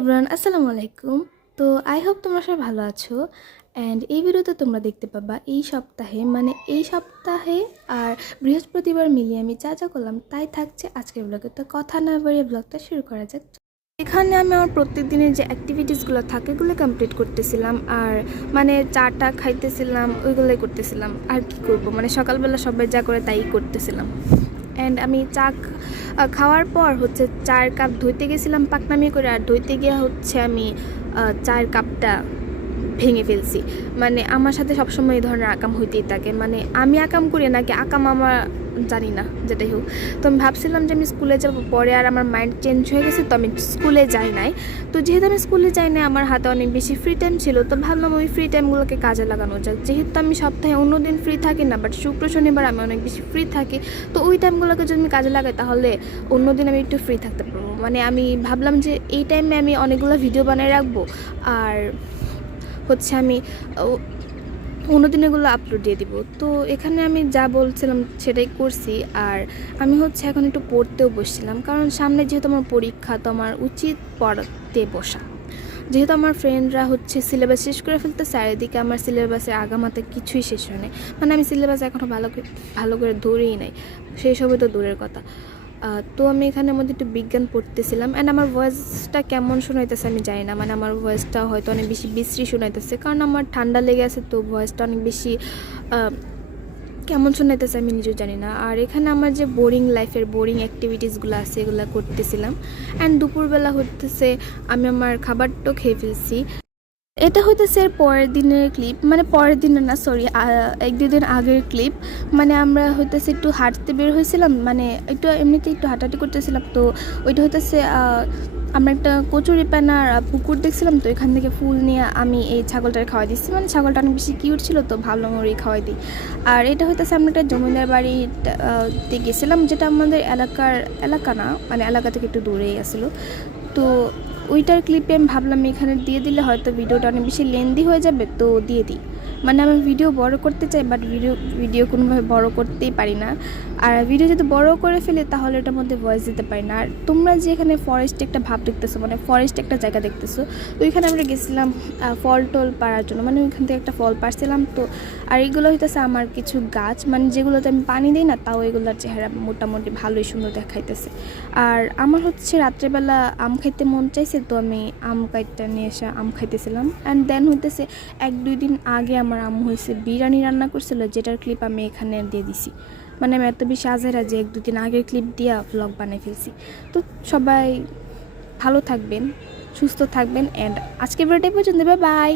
Everyone, আসসালামু আলাইকুম। তো আই হোপ তোমরা সবাই ভালো আছো। অ্যান্ড এই ভিডিওতে তোমরা দেখতে পাবা এই সপ্তাহে আর বৃহস্পতিবার মিলিয়ে আমি যা যা করলাম তাই থাকছে আজকের ব্লগে। তো কথা না বাড়িয়ে ব্লগটা শুরু করা যাক। এখানে আমি আমার প্রত্যেক দিনের যে অ্যাক্টিভিটিসগুলো থাকে এগুলো কমপ্লিট করতেছিলাম, আর চাটা খাইতেছিলাম, ওইগুলোই করতেছিলাম। আর কি করব, সকালবেলা সবাই যা করে তাই করতেছিলাম। অ্যান্ড আমি খাওয়ার পর চায়ের কাপ ধুইতে গেছিলাম পাকনামি করে, আর ধুইতে গিয়ে আমি চায়ের কাপটা ভেঙে ফেলছি। আমার সাথে সবসময় এই ধরনের আকাম হইতেই থাকে। আমি আকাম করি নাকি আকাম আমার জানি না, যেটাই হোক। তো আমি ভাবছিলাম যে আমি স্কুলে যাব, পরে আর আমার মাইন্ড চেঞ্জ হয়ে গেছে, তো আমি স্কুলে যাই নাই। তো যেহেতু আমি স্কুলে যাই নাই, আমার হাতে অনেক বেশি ফ্রি টাইম ছিল, তো ভাবলাম ওই ফ্রি টাইমগুলোকে কাজে লাগানো যাক। যেহেতু আমি সপ্তাহে অন্য দিন ফ্রি থাকি না, বাট শুক্র শনিবার আমি অনেক বেশি ফ্রি থাকি, তো ওই টাইমগুলোকে যদি আমি কাজে লাগাই তাহলে অন্য দিন আমি একটু ফ্রি থাকতে পারবো। আমি ভাবলাম যে এই টাইমে আমি অনেকগুলো ভিডিও বানিয়ে রাখবো, আর আমি অন্যদিন এগুলো আপলোড দিয়ে দিব। তো এখানে আমি যা বলছিলাম সেটাই করছি। আর আমি এখন একটু পড়তেও বসছিলাম, কারণ সামনে যেহেতু আমার পরীক্ষা, তো আমার উচিত পড়তে বসা। যেহেতু আমার ফ্রেন্ডরা সিলেবাস শেষ করে ফেলতেছে, আর এদিকে আমার সিলেবাসের আগামাতে কিছুই শেষ হয় নাই। আমি সিলেবাস এখনও ভালো করে ধরেই নাই, সেই সবই তো দূরের কথা। তো আমি এখানের মধ্যে একটু বিজ্ঞান পড়তেছিলাম। অ্যান্ড আমার ভয়েসটা কেমন শোনাইতেছে আমি জানি না, আমার ভয়েসটা হয়তো অনেক বেশি বিশ্রী শোনাইতেছে, কারণ আমার ঠান্ডা লেগে আছে, তো ভয়েসটা অনেক বেশি কেমন শোনাইতেছে আমি নিজেও জানি না। আর এখানে আমার যে লাইফের বোরিং অ্যাক্টিভিটিসগুলো আছে এগুলো করতেছিলাম। অ্যান্ড দুপুরবেলা আমি আমার খাবারটাও খেয়ে ফেলছি। এটা এর পরের দিনের ক্লিপ, পরের দিনের না, সরি, এক দুদিন আগের ক্লিপ। আমরা একটু হাঁটতে বের হয়েছিলাম, একটু এমনিতে একটু হাঁটাহাঁটি করতেছিলাম। তো ওইটা আমরা একটা কচুরিপানার পুকুর দেখছিলাম, তো এখান থেকে ফুল নিয়ে আমি এই ছাগলটার খাওয়াই দিচ্ছি। ছাগলটা অনেক বেশি কিউট ছিল, তো ভাবলাম ওরই খাওয়াই দিই। আর এটা আমরা একটা জমিদার বাড়িতে গেছিলাম, যেটা আমাদের এলাকা না, এলাকা থেকে একটু দূরেই আসলো। তো ওইটার ক্লিপে আমি ভাবলাম এখানে দিয়ে দিলে হয়তো ভিডিওটা অনেক বেশি লেন্দি হয়ে যাবে, তো দিয়ে দিই। আমি ভিডিও বড় করতে চাই, বাট ভিডিও কোনোভাবে বড় করতেই পারি না। আর ভিডিও যদি বড় করে ফেলে তাহলে এটার মধ্যে ভয়েস দিতে পারি না। আর তোমরা যে এখানে ফরেস্টে একটা ভাব দেখতেছো, ফরেস্ট একটা জায়গা দেখতেছো, তো ওইখানে আমরা গেছিলাম ফল টল পাড়ার জন্য। ওইখান থেকে একটা ফল পাড়ছিলাম। তো আর এইগুলো আমার কিছু গাছ, যেগুলোতে আমি পানি দিই না, তাও এগুলোর চেহারা মোটামুটি ভালোই সুন্দর দেখাইতেছে। আর আমার রাত্রেবেলা আম খাইতে মন চাইছে, তো আমি আম কাইটটা নিয়ে এসে আম খাইতেছিলাম। অ্যান্ড দেন এক দুই দিন আগে আমার আম্মু বিরিয়ানি রান্না করছিল, যেটার ক্লিপ আমি এখানে দিয়ে দিছি। আমি এত বেশি আজেরা যে এক দুদিন আগের ক্লিপ দিয়া ভ্লগ বানিয়ে ফেলছি। তো সবাই ভালো থাকবেন, সুস্থ থাকবেন। অ্যান্ড আজকে ভিডিওটা পর্যন্ত, বাই বাই।